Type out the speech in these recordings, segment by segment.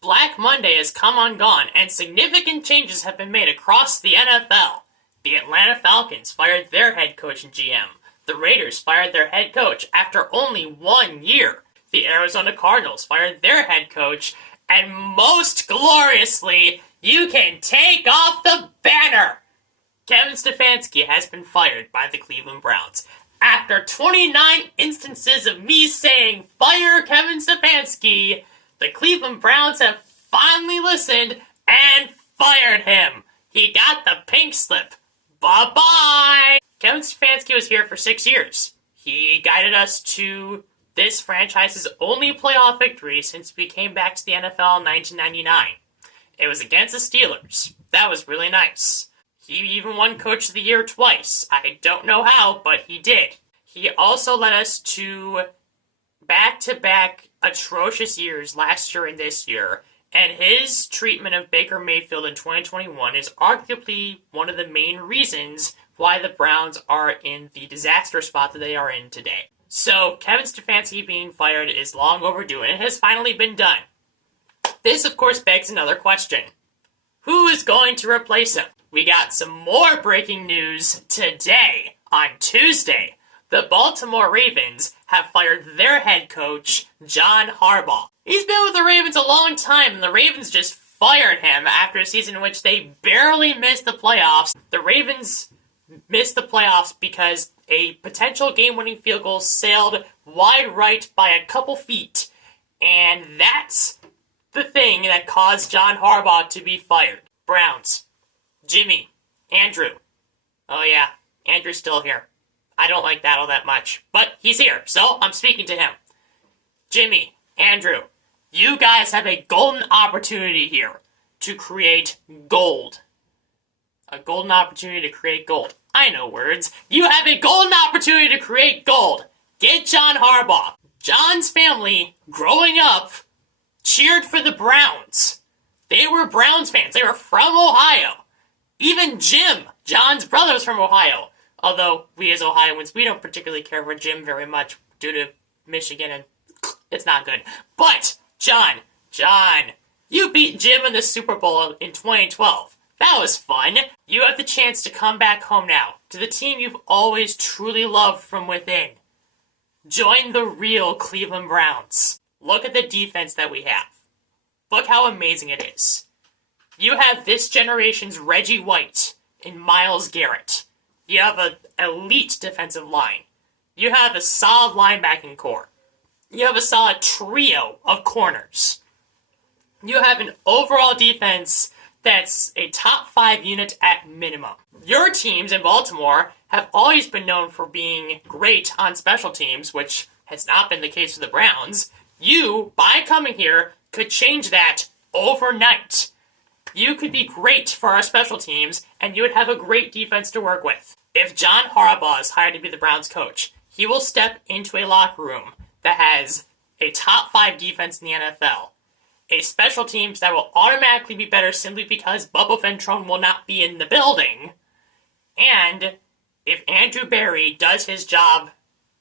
Black Monday has come and gone, and significant changes have been made across the NFL. The Atlanta Falcons fired their head coach and GM. The Raiders fired their head coach after only 1 year. The Arizona Cardinals fired their head coach, and most gloriously, you can take off the banner! Kevin Stefanski has been fired by the Cleveland Browns. After 29 instances of me saying, fire Kevin Stefanski, the Cleveland Browns have finally listened and fired him. He got the pink slip. Bye-bye! Kevin Stefanski was here for 6 years. He guided us to this franchise's only playoff victory since we came back to the NFL in 1999. It was against the Steelers. That was really nice. He even won Coach of the Year twice. I don't know how, but he did. He also led us to back-to-back atrocious years last year and this year, and his treatment of Baker Mayfield in 2021 is arguably one of the main reasons why the Browns are in the disaster spot that they are in today. So, Kevin Stefanski being fired is long overdue, and it has finally been done. This, of course, begs another question. Who is going to replace him? We got some more breaking news today, on Tuesday. The Baltimore Ravens have fired their head coach, John Harbaugh. He's been with the Ravens a long time, and the Ravens just fired him after a season in which they barely missed the playoffs. The Ravens missed the playoffs because a potential game-winning field goal sailed wide right by a couple feet, and that's the thing that caused John Harbaugh to be fired. Browns. Jimmy. Andrew. Oh yeah, Andrew's still here. I don't like that all that much, but he's here, so I'm speaking to him. Jimmy, Andrew, you guys have a golden opportunity here to create gold. A golden opportunity to create gold. I know words. You have a golden opportunity to create gold. Get John Harbaugh. John's family, growing up, cheered for the Browns. They were Browns fans. They were from Ohio. Even Jim, John's brother, was from Ohio. Although, we as Ohioans, we don't particularly care for Jim very much due to Michigan, and it's not good. But, John, you beat Jim in the Super Bowl in 2012. That was fun. You have the chance to come back home now, to the team you've always truly loved from within. Join the real Cleveland Browns. Look at the defense that we have. Look how amazing it is. You have this generation's Reggie White and Myles Garrett. You have an elite defensive line. You have a solid linebacking core. You have a solid trio of corners. You have an overall defense that's a top 5 unit at minimum. Your teams in Baltimore have always been known for being great on special teams, which has not been the case for the Browns. You, by coming here, could change that overnight. You could be great for our special teams, and you would have a great defense to work with. If John Harbaugh is hired to be the Browns coach, he will step into a locker room that has a top 5 defense in the NFL, a special teams that will automatically be better simply because Bubba Ventrone will not be in the building, and if Andrew Berry does his job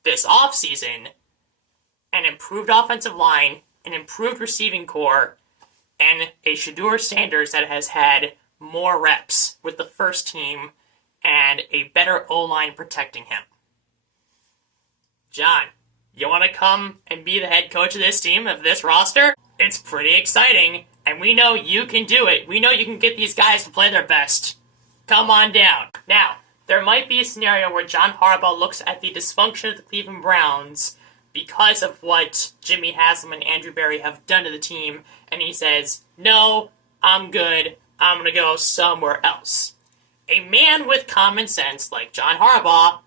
this offseason, an improved offensive line, an improved receiving core, and a Shedeur Sanders that has had more reps with the first team and a better O-line protecting him. John, you want to come and be the head coach of this team, of this roster? It's pretty exciting, and we know you can do it. We know you can get these guys to play their best. Come on down. Now, there might be a scenario where John Harbaugh looks at the dysfunction of the Cleveland Browns because of what Jimmy Haslam and Andrew Berry have done to the team, and he says, no, I'm good, I'm going to go somewhere else. A man with common sense like John Harbaugh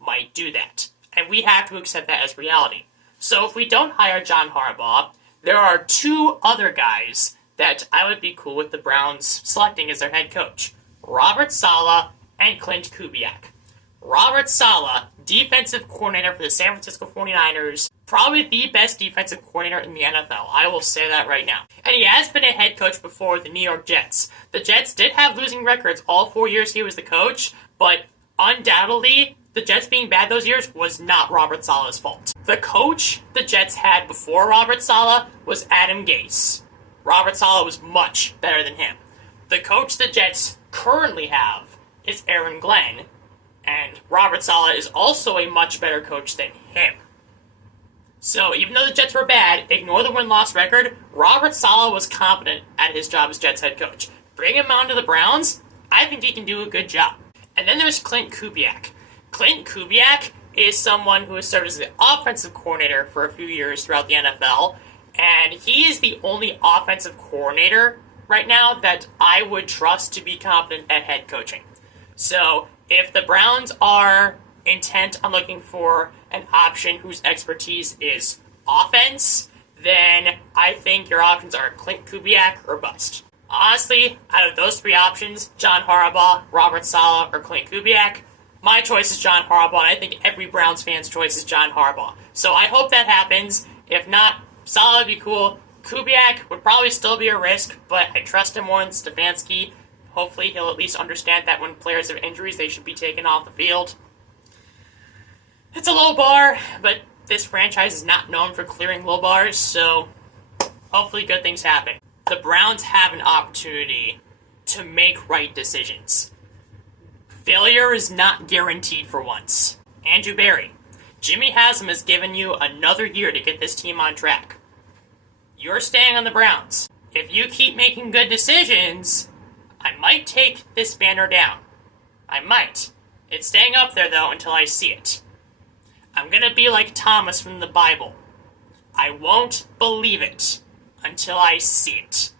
might do that, and we have to accept that as reality. So if we don't hire John Harbaugh, there are 2 other guys that I would be cool with the Browns selecting as their head coach. Robert Saleh and Clint Kubiak. Robert Saleh, defensive coordinator for the San Francisco 49ers, probably the best defensive coordinator in the NFL. I will say that right now. And he has been a head coach before with the New York Jets. The Jets did have losing records all 4 years he was the coach, but undoubtedly, the Jets being bad those years was not Robert Saleh's fault. The coach the Jets had before Robert Saleh was Adam Gase. Robert Saleh was much better than him. The coach the Jets currently have is Aaron Glenn, and Robert Saleh is also a much better coach than him. So even though the Jets were bad, ignore the win-loss record, Robert Saleh was competent at his job as Jets head coach. Bring him on to the Browns, I think he can do a good job. And then there's Clint Kubiak. Clint Kubiak is someone who has served as the offensive coordinator for a few years throughout the NFL, and he is the only offensive coordinator right now that I would trust to be competent at head coaching. So if the Browns are intent on looking for an option whose expertise is offense, then I think your options are Clint Kubiak or bust. Honestly, out of those three options, John Harbaugh, Robert Saleh, or Clint Kubiak, my choice is John Harbaugh, and I think every Browns fan's choice is John Harbaugh. So I hope that happens. If not, Saleh would be cool. Kubiak would probably still be a risk, but I trust him more than Stefanski. Hopefully he'll at least understand that when players have injuries, they should be taken off the field. It's a low bar, but this franchise is not known for clearing low bars, so hopefully good things happen. The Browns have an opportunity to make right decisions. Failure is not guaranteed for once. Andrew Berry, Jimmy Haslam has given you another year to get this team on track. You're staying on the Browns. If you keep making good decisions, I might take this banner down. I might. It's staying up there, though, until I see it. I'm gonna be like Thomas from the Bible. I won't believe it until I see it.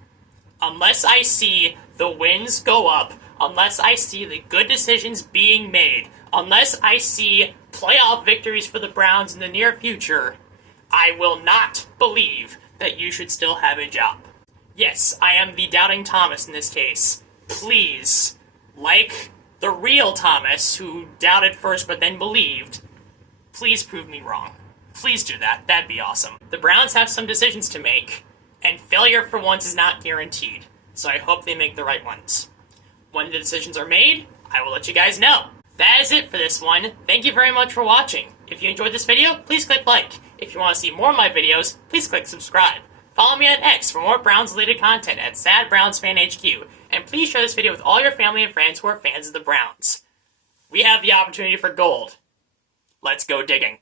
Unless I see the wins go up, unless I see the good decisions being made, unless I see playoff victories for the Browns in the near future, I will not believe that you should still have a job. Yes, I am the doubting Thomas in this case. Please, like the real Thomas, who doubted first but then believed, please prove me wrong. Please do that. That'd be awesome. The Browns have some decisions to make, and failure for once is not guaranteed, so I hope they make the right ones. When the decisions are made, I will let you guys know. That is it for this one. Thank you very much for watching. If you enjoyed this video, please click like. If you want to see more of my videos, please click subscribe. Follow me on X for more Browns-related content at SadBrownsFanHQ, and please share this video with all your family and friends who are fans of the Browns. We have the opportunity for gold. Let's go digging.